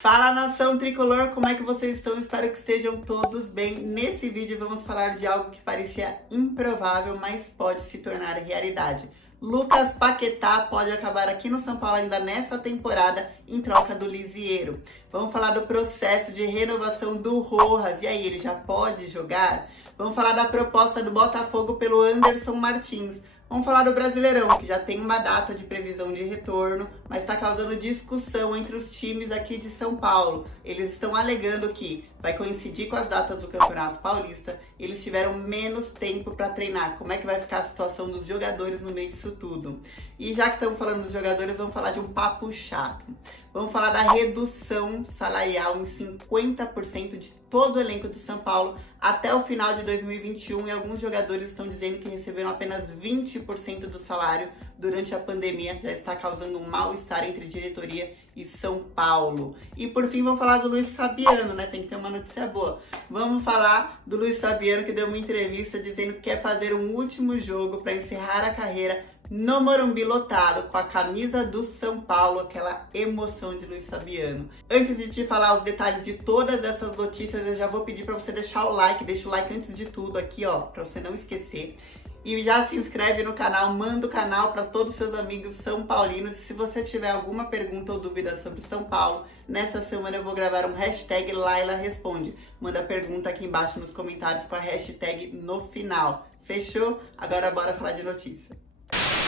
Fala, nação tricolor, como é que vocês estão? Espero que estejam todos bem. Nesse vídeo vamos falar de algo que parecia improvável, mas pode se tornar realidade. Lucas Paquetá pode acabar aqui no São Paulo ainda nessa temporada em troca do Lisieiro. Vamos falar do processo de renovação do Rojas. E aí, ele já pode jogar? Vamos falar da proposta do Botafogo pelo Anderson Martins. Vamos falar do Brasileirão, que já tem uma data de previsão de retorno, mas está causando discussão entre os times aqui de São Paulo. Eles estão alegando que vai coincidir com as datas do Campeonato Paulista, eles tiveram menos tempo para treinar. Como é que vai ficar a situação dos jogadores no meio disso tudo? E já que estamos falando dos jogadores, vamos falar de um papo chato. Vamos falar da redução salarial em 50% de todo o elenco do São Paulo até o final de 2021, e alguns jogadores estão dizendo que receberam apenas 20% do salário durante a pandemia. Já está causando um mal-estar entre diretoria e São Paulo. E por fim, vamos falar do Luiz Fabiano, né? Tem que ter uma notícia boa. Vamos falar do Luiz Fabiano, que deu uma entrevista dizendo que quer fazer um último jogo para encerrar a carreira no Morumbi lotado, com a camisa do São Paulo, aquela emoção de Luiz Fabiano. Antes de te falar os detalhes de todas essas notícias, eu já vou pedir para você deixar o like, deixa o like antes de tudo aqui, ó, para você não esquecer. E já se inscreve no canal, manda o canal para todos os seus amigos são paulinos. E se você tiver alguma pergunta ou dúvida sobre São Paulo, nessa semana eu vou gravar um hashtag Laila Responde. Manda a pergunta aqui embaixo nos comentários com a hashtag no final. Fechou? Agora bora falar de notícia.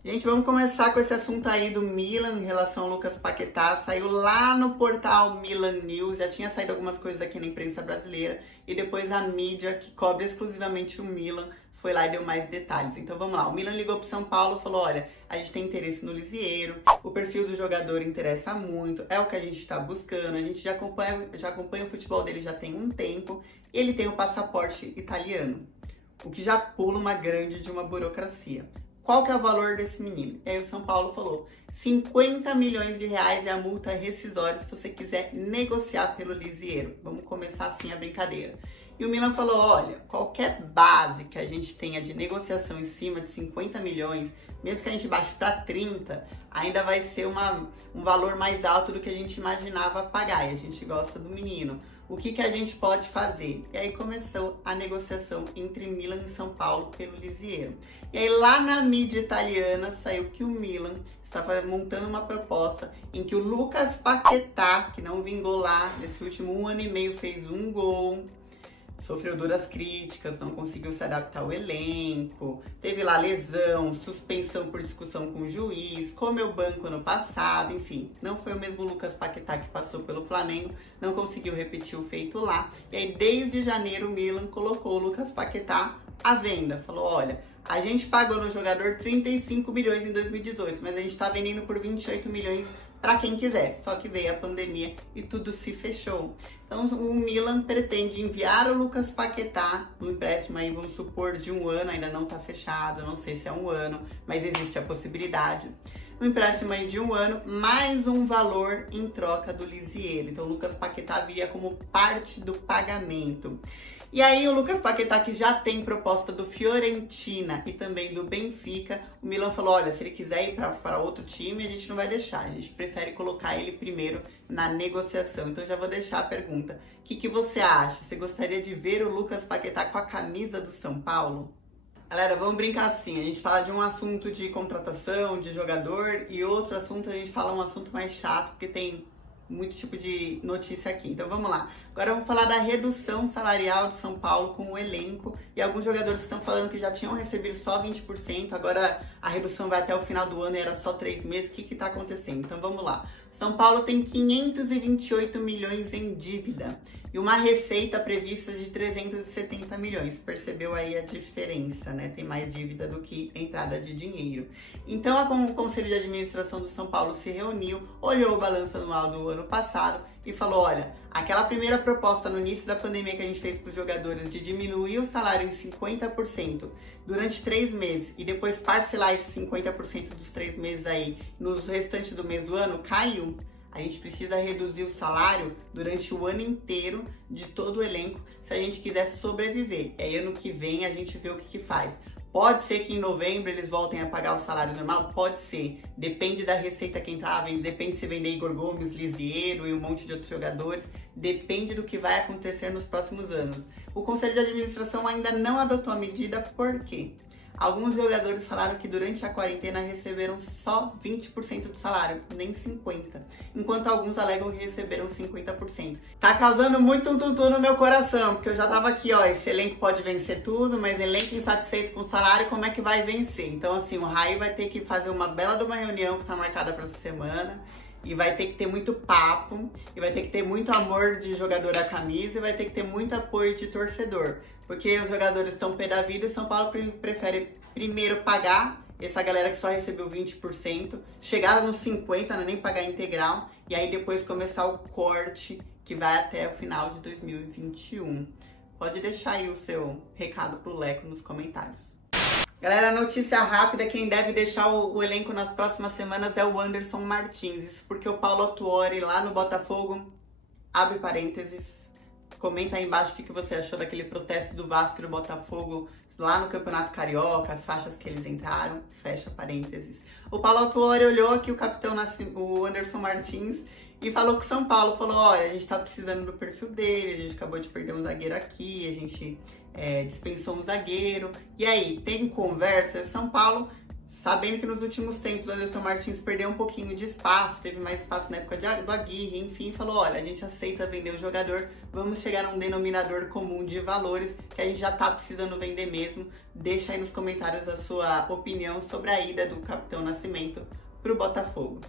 Gente, vamos começar com esse assunto aí do Milan em relação ao Lucas Paquetá. Saiu lá no portal Milan News, já tinha saído algumas coisas aqui na imprensa brasileira, e depois a mídia, que cobre exclusivamente o Milan, foi lá e deu mais detalhes. Então vamos lá, o Milan ligou pro São Paulo e falou: olha, a gente tem interesse no Lisieiro, o perfil do jogador interessa muito, é o que a gente está buscando, a gente já acompanha o futebol dele já tem um tempo, e ele tem o passaporte italiano, o que já pula uma grande de uma burocracia. Qual que é o valor desse menino? E aí o São Paulo falou: 50 milhões de reais é a multa rescisória se você quiser negociar pelo Lisieiro. Vamos começar assim a brincadeira. E o Milan falou: olha, qualquer base que a gente tenha de negociação em cima de 50 milhões, mesmo que a gente baixe para 30, ainda vai ser um valor mais alto do que a gente imaginava pagar. E a gente gosta do menino. O que a gente pode fazer? E aí começou a negociação entre Milan e São Paulo pelo Lisieiro. E aí lá na mídia italiana saiu que o Milan está montando uma proposta em que o Lucas Paquetá, que não vingou lá, nesse último 1 ano e meio fez um gol, sofreu duras críticas, não conseguiu se adaptar ao elenco, teve lá lesão, suspensão por discussão com o juiz, comeu banco ano passado, enfim. Não foi o mesmo Lucas Paquetá que passou pelo Flamengo, não conseguiu repetir o feito lá. E aí, desde janeiro, o Milan colocou o Lucas Paquetá à venda. Falou: olha, a gente pagou no jogador 35 milhões em 2018, mas a gente está vendendo por 28 milhões para quem quiser. Só que veio a pandemia e tudo se fechou. Então o Milan pretende enviar o Lucas Paquetá no empréstimo aí, vamos supor, de 1 ano, ainda não está fechado, não sei se é 1 ano, mas existe a possibilidade. Um empréstimo aí de 1 ano, mais um valor em troca do Lisieiro. Então o Lucas Paquetá viria como parte do pagamento. E aí o Lucas Paquetá, que já tem proposta do Fiorentina e também do Benfica, o Milan falou: olha, se ele quiser ir para outro time, a gente não vai deixar, a gente prefere colocar ele primeiro na negociação. Então já vou deixar a pergunta: o que você acha? Você gostaria de ver o Lucas Paquetá com a camisa do São Paulo? Galera, vamos brincar assim, a gente fala de um assunto de contratação, de jogador, e outro assunto a gente fala um assunto mais chato, porque tem muito tipo de notícia aqui. Então vamos lá. Agora vamos falar da redução salarial do São Paulo com o elenco. E alguns jogadores estão falando que já tinham recebido só 20%, agora a redução vai até o final do ano e era só 3 meses. O que está acontecendo? Então vamos lá. São Paulo tem 528 milhões em dívida e uma receita prevista de 370 milhões. Percebeu aí a diferença, né? Tem mais dívida do que entrada de dinheiro. Então o Conselho de Administração do São Paulo se reuniu, olhou o balanço anual do ano passado e falou: olha, aquela primeira proposta no início da pandemia que a gente fez para os jogadores de diminuir o salário em 50% durante 3 meses e depois parcelar esses 50% dos 3 meses aí nos restantes do mês do ano, caiu. A gente precisa reduzir o salário durante o ano inteiro de todo o elenco se a gente quiser sobreviver. E aí ano que vem a gente vê o que faz. Pode ser que em novembro eles voltem a pagar o salário normal? Pode ser. Depende da receita que entrar, depende se vender Igor Gomes, Lisieiro e um monte de outros jogadores. Depende do que vai acontecer nos próximos anos. O Conselho de Administração ainda não adotou a medida, por quê? Alguns jogadores falaram que durante a quarentena receberam só 20% do salário, nem 50%, enquanto alguns alegam que receberam 50%. Tá causando muito um tuntu no meu coração, porque eu já tava aqui, ó, esse elenco pode vencer tudo, mas elenco insatisfeito com o salário, como é que vai vencer? Então, assim, o Raí vai ter que fazer uma bela de uma reunião que tá marcada para essa semana, e vai ter que ter muito papo, e vai ter que ter muito amor de jogador à camisa, e vai ter que ter muito apoio de torcedor. Porque os jogadores estão pé da vida e São Paulo prefere primeiro pagar essa galera que só recebeu 20%, chegar nos 50%, não é nem pagar integral, e aí depois começar o corte que vai até o final de 2021. Pode deixar aí o seu recado pro Leco nos comentários. Galera, notícia rápida, quem deve deixar o elenco nas próximas semanas é o Anderson Martins. Isso porque o Paulo Autuori lá no Botafogo, abre parênteses, comenta aí embaixo o que você achou daquele protesto do Vasco e do Botafogo lá no Campeonato Carioca, as faixas que eles entraram, fecha parênteses. O Paulo Autuori olhou aqui o capitão, o Anderson Martins, e falou com o São Paulo, falou, olha, a gente tá precisando do perfil dele, a gente acabou de perder um zagueiro aqui, a gente dispensou um zagueiro. E aí, tem conversa? São Paulo, sabendo que nos últimos tempos o Anderson Martins perdeu um pouquinho de espaço, teve mais espaço na época do Aguirre, enfim, falou, olha, a gente aceita vender o jogador, vamos chegar a um denominador comum de valores que a gente já tá precisando vender mesmo. Deixa aí nos comentários a sua opinião sobre a ida do Capitão Nascimento pro Botafogo.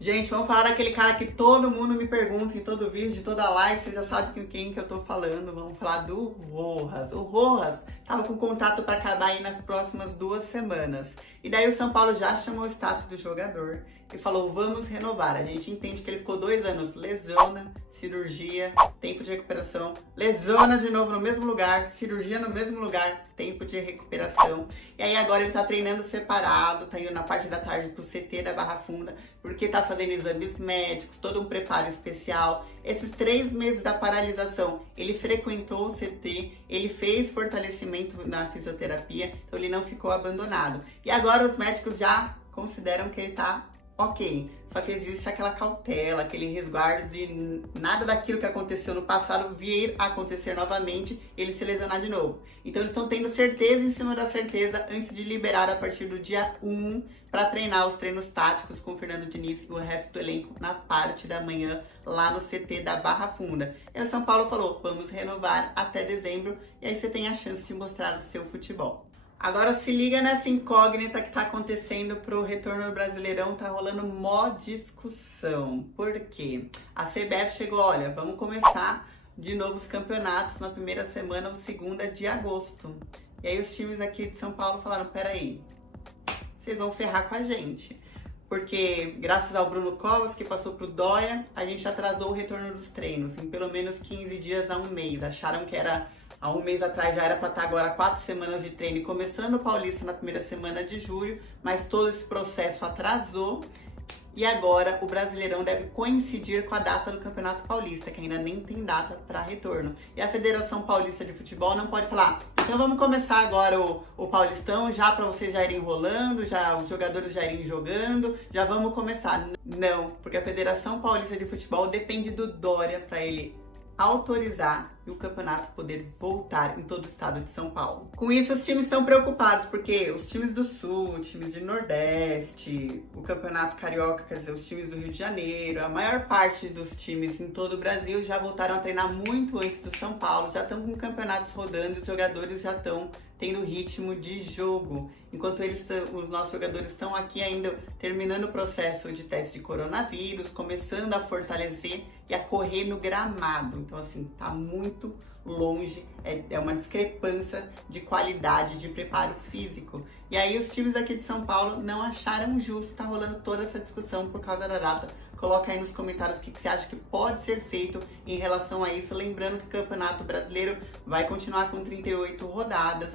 Gente, vamos falar daquele cara que todo mundo me pergunta em todo vídeo, toda live, vocês já sabem com quem que eu tô falando. Vamos falar do Rojas. O Rojas tava com contrato para acabar aí nas próximas 2 semanas. E daí o São Paulo já chamou o staff do jogador e falou, vamos renovar. A gente entende que ele ficou 2 anos, lesiona, cirurgia, tempo de recuperação, lesiona de novo no mesmo lugar, cirurgia no mesmo lugar, tempo de recuperação. E aí agora ele tá treinando separado, tá indo na parte da tarde pro CT da Barra Funda, porque tá fazendo exames médicos, todo um preparo especial. Esses 3 meses da paralisação, ele frequentou o CT, ele fez fortalecimento na fisioterapia, então ele não ficou abandonado. E agora os médicos já consideram que ele tá ok, só que existe aquela cautela, aquele resguardo de nada daquilo que aconteceu no passado vir a acontecer novamente, ele se lesionar de novo. Então eles estão tendo certeza em cima da certeza antes de liberar a partir do dia 1 para treinar os treinos táticos com o Fernando Diniz e o resto do elenco na parte da manhã lá no CT da Barra Funda. E o São Paulo falou, vamos renovar até dezembro e aí você tem a chance de mostrar o seu futebol. Agora se liga nessa incógnita que tá acontecendo pro retorno do Brasileirão, tá rolando mó discussão. Por quê? A CBF chegou, olha, vamos começar de novo os campeonatos na primeira semana ou segunda de agosto. E aí os times aqui de São Paulo falaram, peraí, vocês vão ferrar com a gente. Porque graças ao Bruno Covas, que passou pro Dória, a gente atrasou o retorno dos treinos em pelo menos 15 dias a 1 mês. Acharam que era há 1 mês atrás, já era para estar agora 4 semanas de treino, começando o Paulista na primeira semana de julho, mas todo esse processo atrasou. E agora o Brasileirão deve coincidir com a data do Campeonato Paulista, que ainda nem tem data para retorno. E a Federação Paulista de Futebol não pode falar, então vamos começar agora o Paulistão, já para vocês já irem rolando, já os jogadores já irem jogando, já vamos começar. Não, porque a Federação Paulista de Futebol depende do Dória para ele autorizar e o campeonato poder voltar em todo o estado de São Paulo. Com isso, os times estão preocupados, porque os times do Sul, times de Nordeste, o Campeonato Carioca, quer dizer, os times do Rio de Janeiro, a maior parte dos times em todo o Brasil já voltaram a treinar muito antes do São Paulo, já estão com campeonatos rodando, os jogadores já estão tendo ritmo de jogo, enquanto os nossos jogadores estão aqui ainda terminando o processo de teste de coronavírus, começando a fortalecer e a correr no gramado. Então, assim, tá muito longe, é uma discrepância de qualidade de preparo físico. E aí os times aqui de São Paulo não acharam justo, tá rolando toda essa discussão por causa da data. Coloca aí nos comentários o que você acha que pode ser feito em relação a isso. Lembrando que o Campeonato Brasileiro vai continuar com 38 rodadas.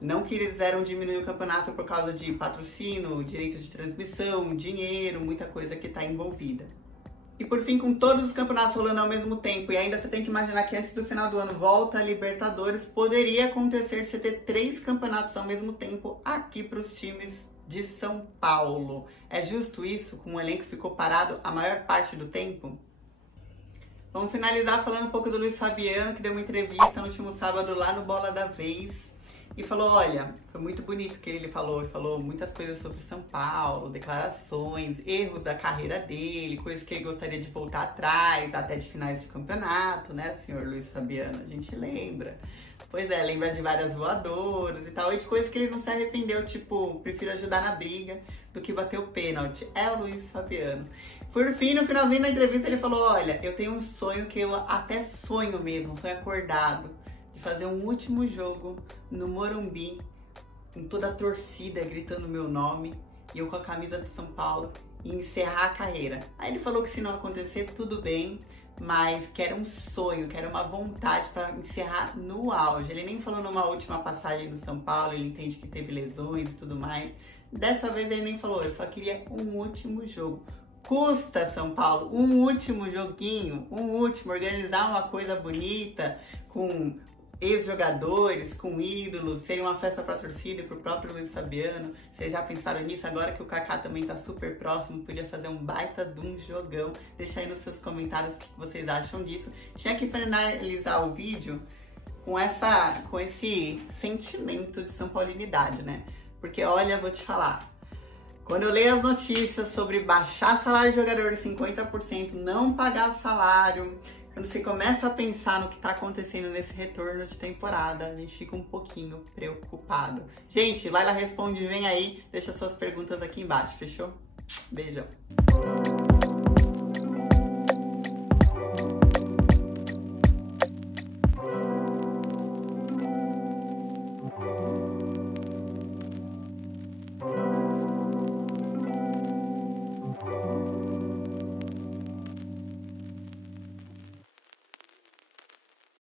Não quiseram diminuir o campeonato por causa de patrocínio, direito de transmissão, dinheiro, muita coisa que está envolvida. E por fim, com todos os campeonatos rolando ao mesmo tempo, e ainda você tem que imaginar que antes do final do ano volta a Libertadores, poderia acontecer você ter 3 campeonatos ao mesmo tempo aqui para os times de São Paulo. É justo isso, com o elenco que ficou parado a maior parte do tempo? Vamos finalizar falando um pouco do Luiz Fabiano, que deu uma entrevista no último sábado lá no Bola da Vez. E falou, olha, foi muito bonito o que ele falou muitas coisas sobre São Paulo, declarações, erros da carreira dele, coisas que ele gostaria de voltar atrás, até de finais de campeonato, né, senhor Luiz Fabiano? A gente lembra. Pois é, lembra de várias voadoras e tal, e de coisas que ele não se arrependeu, tipo, prefiro ajudar na briga do que bater o pênalti. É o Luiz Fabiano. Por fim, no finalzinho da entrevista, ele falou, olha, eu tenho um sonho que eu até sonho mesmo, um sonho acordado, de fazer um último jogo no Morumbi, com toda a torcida gritando meu nome, e eu com a camisa de São Paulo, e encerrar a carreira. Aí ele falou que se não acontecer, tudo bem, mas que era um sonho, que era uma vontade para encerrar no auge. Ele nem falou numa última passagem no São Paulo, ele entende que teve lesões e tudo mais. Dessa vez ele nem falou, eu só queria um último jogo. Custa, São Paulo, um último joguinho, organizar uma coisa bonita, com ex-jogadores, com ídolos, seria uma festa para a torcida e para o próprio Luiz Fabiano. Vocês já pensaram nisso? Agora que o Kaká também tá super próximo, podia fazer um baita de um jogão. Deixa aí nos seus comentários o que vocês acham disso. Tinha que finalizar o vídeo com esse sentimento de São Paulinidade, né? Porque olha, vou te falar, quando eu leio as notícias sobre baixar salário de jogador de 50%, não pagar salário, quando você começa a pensar no que tá acontecendo nesse retorno de temporada, a gente fica um pouquinho preocupado. Gente, vai lá, responde, vem aí, deixa suas perguntas aqui embaixo, fechou? Beijão!